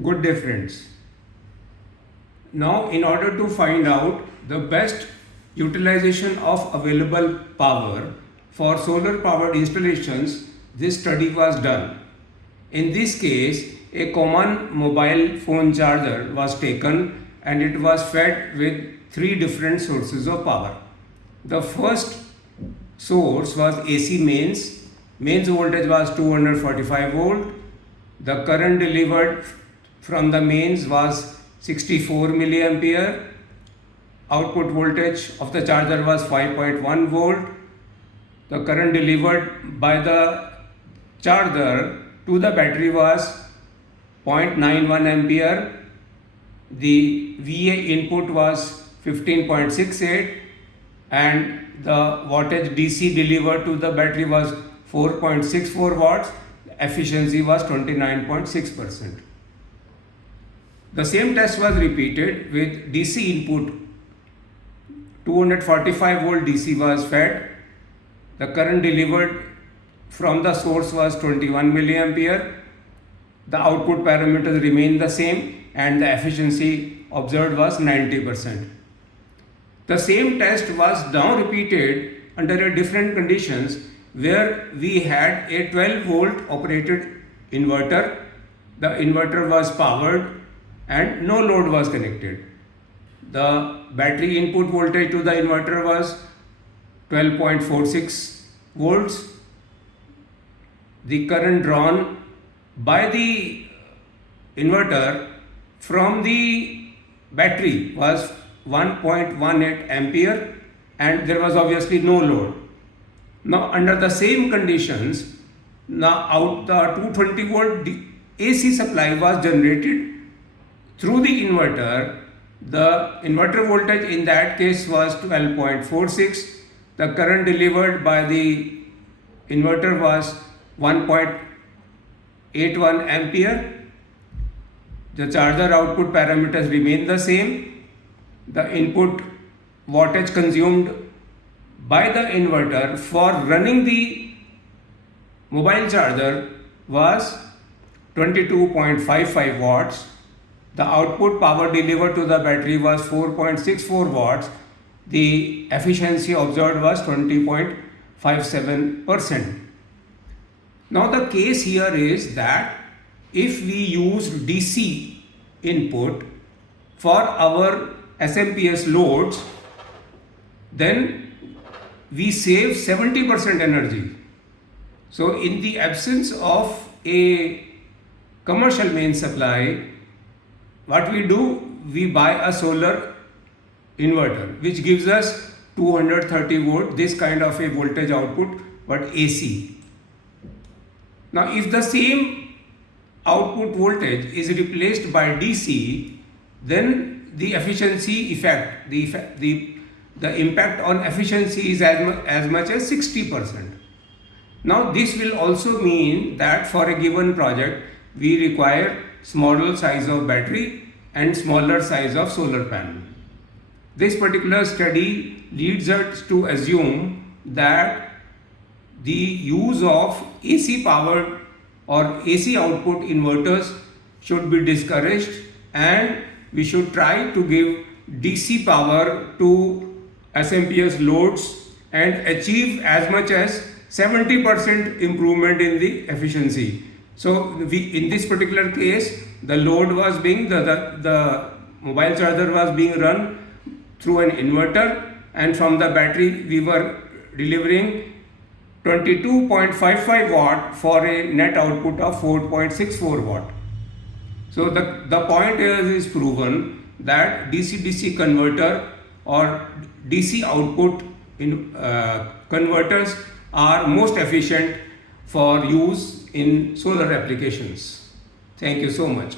Good day, friends. Now, in order to find out the best utilization of available power for solar powered installations, this study was done. In this case, a common mobile phone charger was taken and it was fed with three different sources of power. The first source was AC mains. Mains voltage was 245 volt. The current delivered from the mains was 64 milliampere. Output voltage of the charger was 5.1 volt. The current delivered by the charger to the battery was 0.91 ampere. The VA input was 15.68 and the wattage DC delivered to the battery was 4.64 watts. Efficiency was 29.6%. The same test was repeated with DC input. 245 volt DC was fed. The current delivered from the source was 21 milliampere. The output parameters remained the same and the efficiency observed was 90%. The same test was now repeated under a different conditions where we had a 12 volt operated inverter. The inverter was powered and no load was connected. The battery input voltage to the inverter was 12.46 volts. The current drawn by the inverter from the battery was 1.18 ampere and there was obviously no load. Now under the same conditions, now the 220 volt AC supply was generated through the inverter. The inverter voltage in that case was 12.46. The current delivered by the inverter was 1.81 ampere. The charger output parameters remain the same. The input wattage consumed by the inverter for running the mobile charger was 22.55 watts. The output power delivered to the battery was 4.64 watts. The efficiency observed was 20.57%. Now the case here is that if we use DC input for our SMPS loads, then we save 70% energy. So in the absence of a commercial main supply, what we do, we buy a solar inverter which gives us 230 volt, this kind of a voltage output, but AC. Now if the same output voltage is replaced by DC, then the efficiency effect, the impact on efficiency is as much as 60%. Now this will also mean that for a given project we require smaller size of battery and smaller size of solar panel. This particular study leads us to assume that the use of AC powered or AC output inverters should be discouraged and we should try to give DC power to SMPS loads and achieve as much as 70% improvement in the efficiency. So in this particular case, the load was being, the mobile charger was being run through an inverter and from the battery we were delivering 22.55 watt for a net output of 4.64 watt. So the point is proven that DC-DC converter or DC output converters are most efficient for use in solar applications. Thank you so much.